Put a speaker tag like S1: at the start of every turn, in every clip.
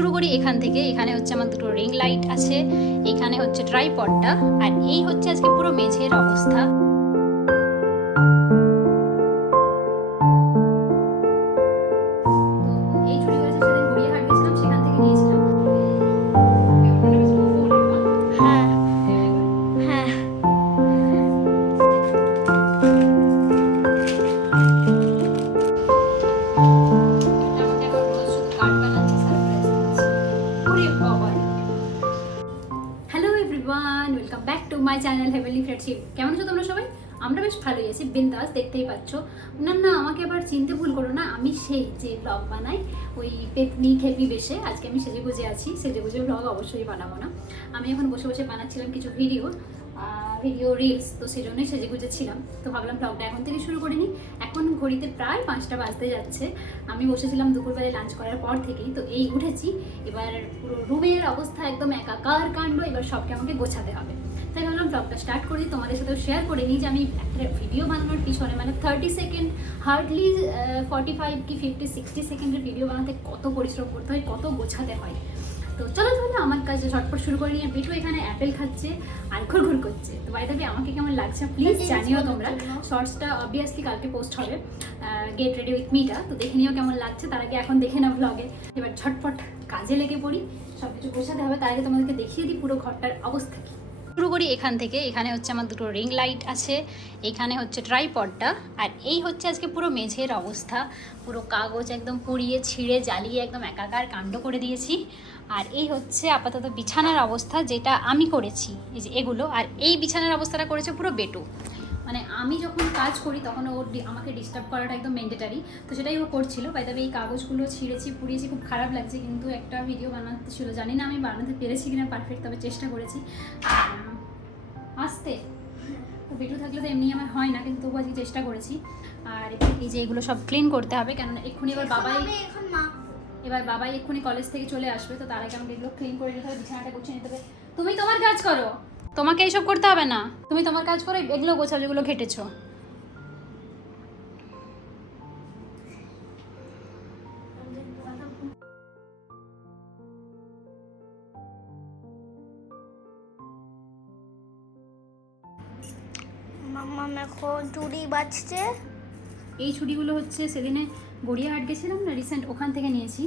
S1: শুরু করি এখান থেকে। এখানে হচ্ছে আমার দুটো রিং লাইট আছে, এখানে হচ্ছে ট্রাইপডটা আর এই হচ্ছে আজকে পুরো মেঝের অবস্থা। আমরা বেশ ভালোই আছি। বিন্দাস, দেখতেই পাচ্ছ। না না, আমাকে আবার চিনতে ভুল করো না, আমি সেই যে ব্লগ বানাই, ওই পেতনি খেপি বেশে, আজকে আমি সেজে গুজে আছি, সেজে গুজে ব্লগ অবশ্যই বানাবো না। আমি এখন বসে বসে বানাচ্ছিলাম কিছু ভিডিও ভিডিও রিলস তো সেই জন্যই সেজে গুজে ছিলাম তো ভাবলাম ব্লগটা এখন থেকে শুরু করিনি এখন ঘড়িতে প্রায় পাঁচটা বাজতে যাচ্ছে। আমি বসেছিলাম দুপুরবেলায় লাঞ্চ করার পর থেকেই, তো এই উঠেছি। এবার পুরো রুমের অবস্থা একদম একাকার কাণ্ড, এবার সবকে আমাকে গোছাতে হবে। তাই ভাবলাম ব্লগটা স্টার্ট করি তোমাদের সাথেও শেয়ার করে নিই যে আমি একটা ভিডিও বানানোর পিছনে মানে thirty second hardly forty five কি ফিফটি সিক্সটি সেকেন্ডের ভিডিও বানাতে কত পরিশ্রম করতে হয় কত গোছাতে হয়। তো চলো তাহলে আমার কাজে ঝটপট শুরু করে নিয়ে বিটু এখানে অ্যাপেল খাচ্ছে আর ঘুরঘুর করছে। তো বাই দেবে আমাকে কেমন লাগছে প্লিজ জানিও তোমরা। শর্টসটা অবভিয়াসলি কালকে পোস্ট হবে গেট রেডি উইথ মিটা তো দেখে নিও কেমন লাগছে তার আগে এখন দেখে নাও ব্লগে এবার ঝটপট কাজে লেগে পড়ি সব কিছু গোছাতে হবে তার আগে তোমাদেরকে দেখিয়ে দিই পুরো ঘরটার অবস্থা কি। শুরু করি এখান থেকে। এখানে হচ্ছে আমার দুটো রিং লাইট আছে, এখানে হচ্ছে ট্রাইপডটা আর এই হচ্ছে আজকে পুরো মেঝের অবস্থা। পুরো কাগজ একদম পুড়িয়ে, ছিঁড়ে, জ্বালিয়ে একদম একাকার কাণ্ড করে দিয়েছি। আর এই হচ্ছে আপাতত বিছানার অবস্থা যেটা আমি করেছি, এই যে এগুলো। আর এই বিছানার অবস্থাটা করেছে পুরো বেটু। মানে আমি যখন কাজ করি তখন ও আমাকে ডিস্টার্ব করাটা একদম ম্যান্ডেটারি তো সেটাই ও করছিল। বাই তবে এই কাগজগুলো ছিঁড়েছি পুড়িয়েছি খুব খারাপ লাগছে। কিন্তু একটা ভিডিও বানাতে ছিল। জানি না আমি বানাতে পেরেছি কিনা পারফেক্ট তবে চেষ্টা করেছি। আসতে। বেটু থাকলে তো এমনি আমার হয় না কিন্তু তবু আজকে চেষ্টা করেছি। আর এই যে এগুলো সব ক্লিন করতে হবে কেননা এক্ষুনি এবার বাবাই
S2: মা
S1: এবার বাবাই এক্ষুনি কলেজ থেকে চলে আসবে তো তার আগে আমাকে এগুলো ক্লিন করে নিতে হবে বিছানাটা গুছিয়ে নিতে হবে। তুমি তোমার কাজ করো। তোমাকে এইসব করতে হবে না। তুমি তোমার কাজ করে এগুলো গোছাও যেগুলো ঘেটেছো।
S2: মাম্মা এখন চুড়ি বাজছে।
S1: এই ছুটিগুলো হচ্ছে সেদিনে গড়িয়াহাট গেছিলাম না রিসেন্ট ওখান থেকে নিয়েছি।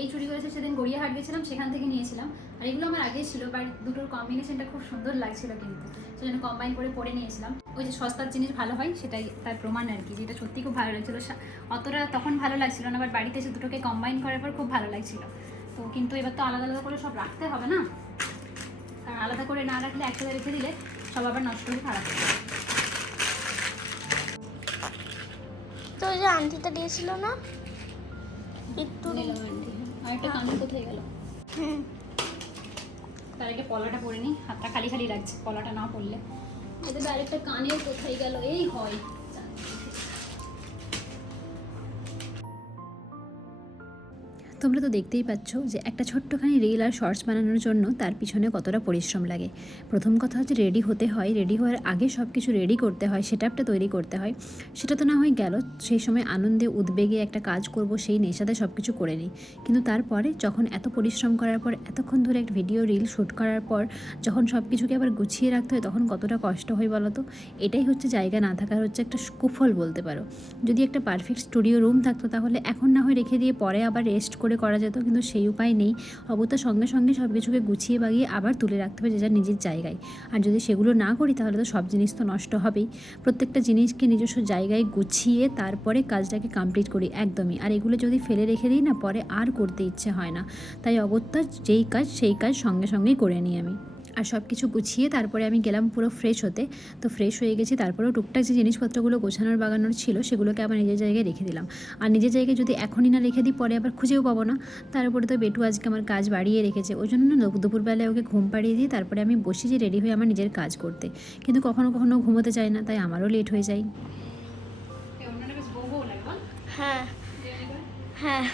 S1: এই ছুটিগুলো করেছে সেদিন গড়িয়াহাট গেছিলাম সেখান থেকে নিয়েছিলাম। আর এগুলো আমার আগেই ছিল বাট দুটোর কম্বিনেশনটা খুব সুন্দর লাগছিল কিন্তু। সেজন্য কম্বাইন করে পরে নিয়েছিলাম। ওই যে সস্তার জিনিস ভালো হয় সেটাই তার প্রমাণ আর কি যেটা সত্যি খুব ভালো লাগছিল। অতটা তখন ভালো লাগছিল না বাট বাড়িতে এসে দুটোকে কম্বাইন করার পর খুব ভালো লাগছিল। তো কিন্তু এবার তো আলাদা আলাদা করে সব রাখতে হবে না? কারণ আলাদা করে না রাখলে একসাথে রেখে দিলে সব আবার নষ্ট হয়ে খারাপ
S2: তো যে আন্টিটা দিয়েছিল না? একটু
S1: একটা কানের কোথায় গেল? তার আগে পলাটা পরে নিই হাতটা খালি খালি লাগছে পলাটা না পড়লে এদের আরেকটা কানের কোথায় গেল? এই হয়। তোমরা তো দেখতেই পাচ্ছ যে একটা ছোট্টখানি রিল আর শর্টস বানানোর জন্য তার পিছনে কতটা পরিশ্রম লাগে। প্রথম কথা হচ্ছে রেডি হতে হয়, রেডি হওয়ার আগে সব কিছু রেডি করতে হয়, সেটআপটা তৈরি করতে হয়। সেটা তো না হয় গেল, সেই সময় আনন্দে উদ্বেগে একটা কাজ করব, সেই নেশাতে সব কিছু করে নিই। কিন্তু তারপরে যখন এত পরিশ্রম করার পর, এতক্ষণ ধরে একটা ভিডিও রিল শ্যুট করার পর, যখন সব কিছুকে আবার গুছিয়ে রাখতে হয়, তখন কতটা কষ্ট হয় বলো তো? এটাই হচ্ছে জায়গা না থাকার হচ্ছে একটা কুফল বলতে পারো। যদি একটা পারফেক্ট স্টুডিও রুম থাকতো তাহলে এখন না হয় রেখে দিয়ে পরে আবার রেস্ট করে করা যেত, কিন্তু সেই উপায় নেই। অবতার সঙ্গে সঙ্গে সব কিছুকে গুছিয়ে বাগিয়ে আবার তুলে রাখতে হবে যে যার নিজের জায়গায়। আর যদি সেগুলো না করি তাহলে তো সব জিনিস তো নষ্ট হবেই। প্রত্যেকটা জিনিসকে নিজস্ব জায়গায় গুছিয়ে তারপরে কাজটাকে কমপ্লিট করি, একদমই। আর এগুলো যদি ফেলে রেখে দিই না, পরে আর করতে ইচ্ছে হয় না। তাই অগত্যা যেই কাজ, সেই কাজ সঙ্গে সঙ্গেই করে নিই আমি। আর সব কিছু গুছিয়ে তারপরে আমি গেলাম পুরো ফ্রেশ হতে। তো ফ্রেশ হয়ে গেছি তারপরেও টুকটাক যে জিনিসপত্রগুলো গোছানোর বাগানোর ছিল সেগুলোকে আবার নিজের জায়গায় রেখে দিলাম। আর নিজের জায়গায় যদি এখনই না রেখে দিই পরে আবার খুঁজেও পাবো না। তার উপরে তো বেটু আজকে আমার কাজ বাড়িয়ে রেখেছে। ওই জন্য না দুপুরবেলায় ওকে ঘুম পাড়িয়ে দিয়ে তারপরে আমি বসি যে রেডি হয়ে আমার নিজের কাজ করতে। কিন্তু কখনো কখনো ঘুমোতে চাই না তাই আমারও লেট হয়ে যায়।
S2: হ্যাঁ। হ্যাঁ।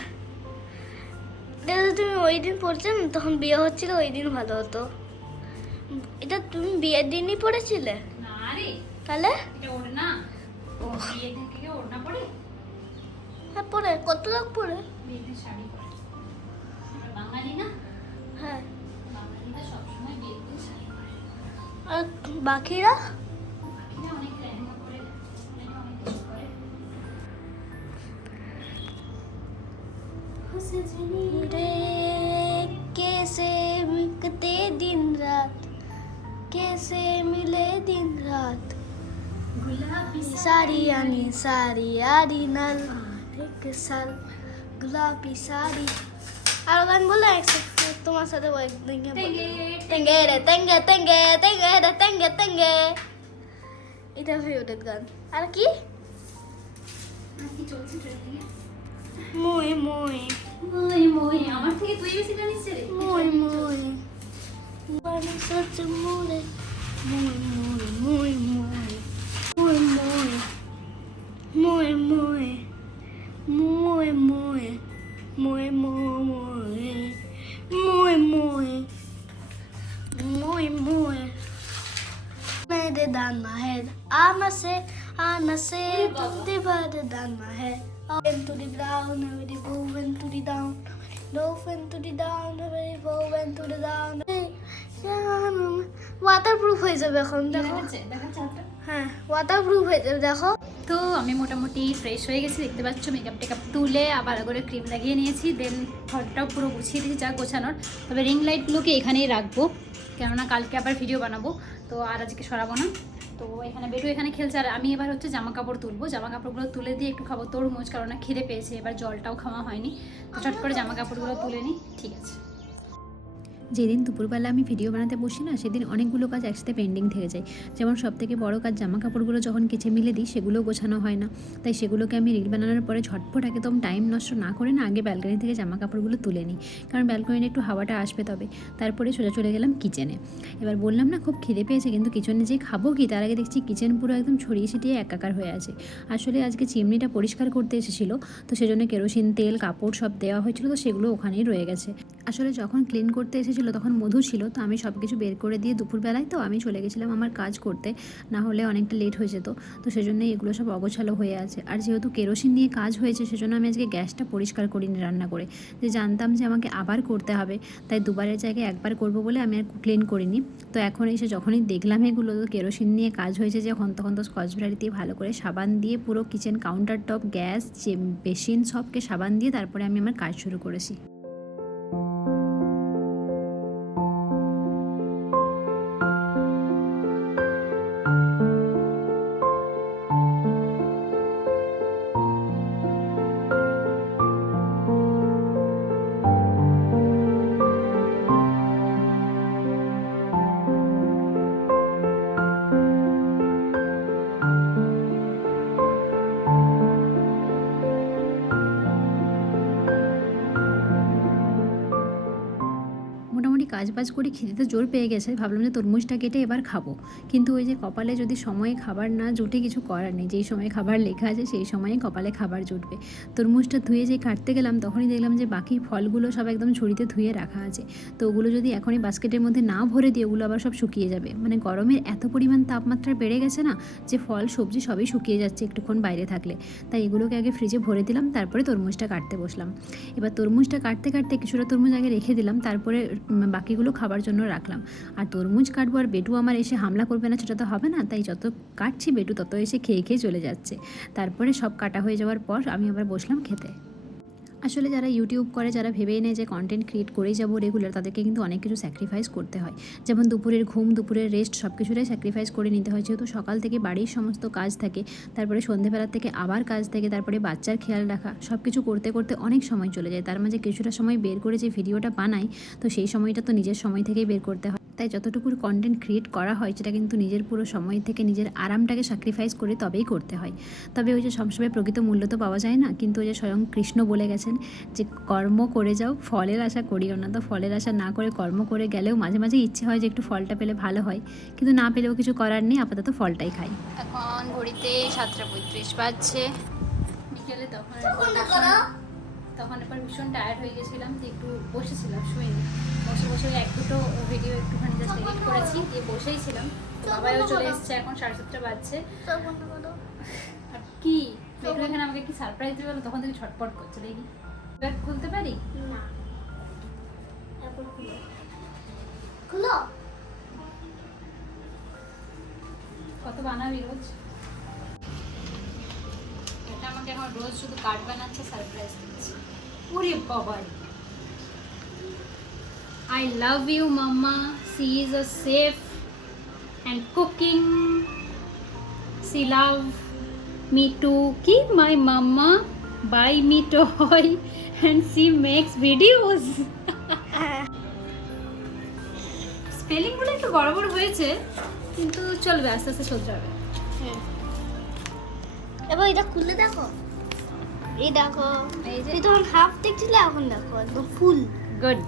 S2: তুমি ওই দিন পড়ছো তখন বিয়ে হচ্ছিল ওই দিন ভালো হতো। এটা তুমি বিয়ের দিনই পড়েছিলে?
S1: না রে।
S2: তাহলে?
S1: এটা ওড়না। ও বিয়ের দিন থেকে ওড়না
S2: হ্যাঁ পরে। কত লোক পড়ে
S1: শাড়ি পরে।
S2: বাঙালি না? হ্যাঁ। বাঙালিরা সবসময় বিয়ের দিন শাড়ি পরে। আর বাকিরা? Sari Sarianin sariadinan Adik kesal gulapi
S1: sari.
S2: Halo kan boleh eksekutif tuh masa tuh baik Tengge Tengge. De tengge tengge
S1: tengge de tengge tengge Itu
S2: apa ya
S1: udah kan Alki Alki coba sih Mui mui.
S2: মুই মুই मेरे दाना है आना से आना से दीवार दाना है Went to the ground, very low, went to the down, low, went to the down, very low, went to the down. Waterproof হয়ে যাবে এখন দেখো
S1: দেখাচ্ছে দেখাচ্ছে হাতটা
S2: হ্যাঁ ওয়াটার প্রুফ হয়ে যাবে দেখো
S1: তো আমি মোটামুটি ফ্রেশ হয়ে গেছি, দেখতে পাচ্ছ মেকআপ টেকআপ তুলে আবার করে ক্রিম লাগিয়ে নিয়েছি দেন ঘরটাও পুরো গুছিয়ে দিয়েছি যা গোছানোর। তবে রিং লাইটগুলোকে এখানেই রাখব, কেননা কালকে আবার ভিডিও বানাবো, তো আর আজকে সরাবো না। তো এখানে বেটু এখানে খেলছে, আর আমি এবার হচ্ছে জামা কাপড় তুলবো। জামা কাপড়গুলো তুলে দিয়ে একটু খাব, তরমুজ কারণ খিদে পেয়েছে, এবার জলটাও খাওয়া হয়নি। তো করে জামা কাপড়গুলো তুলে নিই, ঠিক আছে। যেদিন দুপুরবেলা আমি ভিডিও বানাতে বসি না, সেদিন অনেকগুলো কাজ একসাথে পেন্ডিং থেকে যায়। যেমন সব থেকে বড় কাজ জামা কাপড়গুলো যখন কেচে মিলে দিই, সেগুলো গোছানো হয় না। তাই সেগুলোকে আমি রিল বানানোর পরে ঝটপট একদম টাইম নষ্ট না করে না, আগে ব্যালকনি থেকে জামা কাপড়গুলো তুলে নিই। কারণ ব্যালকনিতে একটু হাওয়াটা আসবে তবে। তারপরে সোজা চলে গেলাম কিচেনে এবার বললাম না, খুব খিদে পেয়েছে, কিন্তু কিচেনে যে খাব কি? তার আগে দেখছি কিচেন পুরো একদম ছড়িয়ে ছিটিয়ে একাকার হয়ে আছে। আসলে আজকে চিমনিটা পরিষ্কার করতে এসেছিল, তো সেজন্য কেরোসিন, তেল, কাপড় সব দেওয়া হয়েছিল, তো সেগুলো ওখানেই রয়ে গেছে। আসলে যখন ক্লিন করতে এসেছিল, তখন মধু ছিল, তো আমি সব কিছু বের করে দিয়ে দুপুরবেলায় তো আমি চলে গেছিলাম আমার কাজ করতে। না হলে অনেকটা লেট হয়ে যেত। তো সেজন্য এগুলো সব অগোছালো হয়ে আছে। আর যেহেতু কেরোসিন নিয়ে কাজ হয়েছে, সেজন্য আমি আজকে গ্যাসটা পরিষ্কার করিনি রান্না করে। যে জানতাম যে আমাকে আবার করতে হবে, তাই দুবারের জায়গায় একবার করব বলে আমি আর ক্লিন করিনি। তো এখন এসে যখনই দেখলাম এগুলো, তো কেরোসিন নিয়ে কাজ হয়েছে যে হন্ত হন্ত স্কচ ব্রাইট দিয়ে ভালো করে সাবান দিয়ে পুরো কিচেন কাউন্টার টপ গ্যাস যে বেসিন সবকে সাবান দিয়ে তারপরে আমি আমার কাজ শুরু করেছি। কাজ বাজ করে খিদেতে জোর পেয়ে গেছে ভাবলাম যে তরমুজটা কেটে এবার খাব। কিন্তু ওই যে কপালে যদি সময়ে খাবার না জুটে কিছু করার নেই যেই সময়ে খাবার লেখা আছে সেই সময়ে কপালে খাবার জুটবে। তরমুজটা ধুয়ে যে কাটতে গেলাম তখনই দেখলাম যে বাকি ফলগুলো সব একদম ঝুড়িতে ধুয়ে রাখা আছে। তো ওগুলো যদি এখনই বাস্কেটের মধ্যে না ভরে দিই ওগুলো আবার সব শুকিয়ে যাবে। মানে গরমের এত পরিমাণ তাপমাত্রা বেড়ে গেছে না যে ফল সবজি সবই শুকিয়ে যাচ্ছে একটুক্ষণ বাইরে থাকলে। তাই এগুলোকে আগে ফ্রিজে ভরে দিলাম তারপরে তরমুজটা কাটতে বসলাম। এবার তরমুজটা কাটতে কাটতে কিছুটা তরমুজ আগে রেখে দিলাম তারপরে উম, বাকিগুলো খাবার জন্য রাখলাম। আর তরমুজ কাটবো আর বেটু আমার এসে হামলা করবে না, সেটা তো হবে না। তাই যত কাটছি বেটু তত এসে খেয়ে খেয়ে চলে যাচ্ছে। তারপরে সব কাটা হয়ে যাওয়ার পর আমি আবার বসলাম খেতে। আসলে যারা ইউটিউব করে, যারা ভেবেই নেয় যে কন্টেন্ট ক্রিয়েট করেই যাব রেগুলার তাদেরকে কিন্তু অনেক কিছু স্যাক্রিফাইস করতে হয়। যেমন দুপুরের ঘুম, দুপুরের রেস্ট সব কিছুটাই স্যাক্রিফাইস করে নিতে হয়। যেহেতু সকাল থেকে বাড়ির সমস্ত কাজ থাকে, তারপরে সন্ধেবেলার থেকে আবার কাজ থাকে, তারপরে বাচ্চার খেয়াল রাখা সব কিছু করতে করতে অনেক সময় চলে যায়। তার মাঝে কিছুটা সময় বের করে যে ভিডিওটা বানাই, তো সেই সময়টা তো নিজের সময় থেকেই বের করতে হয়। তাই যতটুকুর কন্টেন্ট ক্রিয়েট করা হয় সেটা কিন্তু নিজের পুরো সময় থেকে নিজের আরামটাকে স্যাক্রিফাইস করে তবেই করতে হয়। তবে ওই যে সবসময় প্রকৃত মূল্য তো পাওয়া যায় না কিন্তু ওই যে স্বয়ং কৃষ্ণ বলে গেছেন যে কর্ম করে যাও ফলের আশা করিও না। তো ফলের আশা না করে কর্ম করে গেলেও মাঝে মাঝে ইচ্ছে হয় যে একটু ফলটা পেলে ভালো হয়। কিন্তু না পেলেও কিছু করার নেই আপাতত ফলটাই খাই। এখন ঘড়িতে সাতটা পঁয়ত্রিশ বাজছে। বিকেলে তখন তখন এবার ভীষণ টায়ার্ড হয়ে গেছিলাম তো একটু বসেছিলাম শুইনি। বসে এক দুটো ভিডিও একটুখানি জাস্ট এডিট করেছি দিয়ে বসেই ছিলাম। বাবাইও চলে এসছে এখন সাড়ে সাতটা বাজছে। আর কি? মেট্রো এখানে আমাকে কি সারপ্রাইজ দেবে বলো? তখন থেকে ছটপট করছে দেখি। ব্যাগ খুলতে পারি?
S2: না। খুলো।
S1: কত বানাবি রোজ? এটা আমাকে এখন রোজ শুধু কার্ড বানাচ্ছে সারপ্রাইজ দিচ্ছে। ওরে বাবাই I love you, Mama. She is a safe and cooking. She love me to keep my mama buy me toy and she makes videos. স্পেলিংগুলো একটু বড় বড় হয়েছে কিন্তু চলবে আস্তে আস্তে শুধরাবে।
S2: এবার এটা খুলে দেখো এই দেখো
S1: এই যে
S2: তখন হাফ দেখছিলে এখন দেখো একদম ফুল
S1: গুড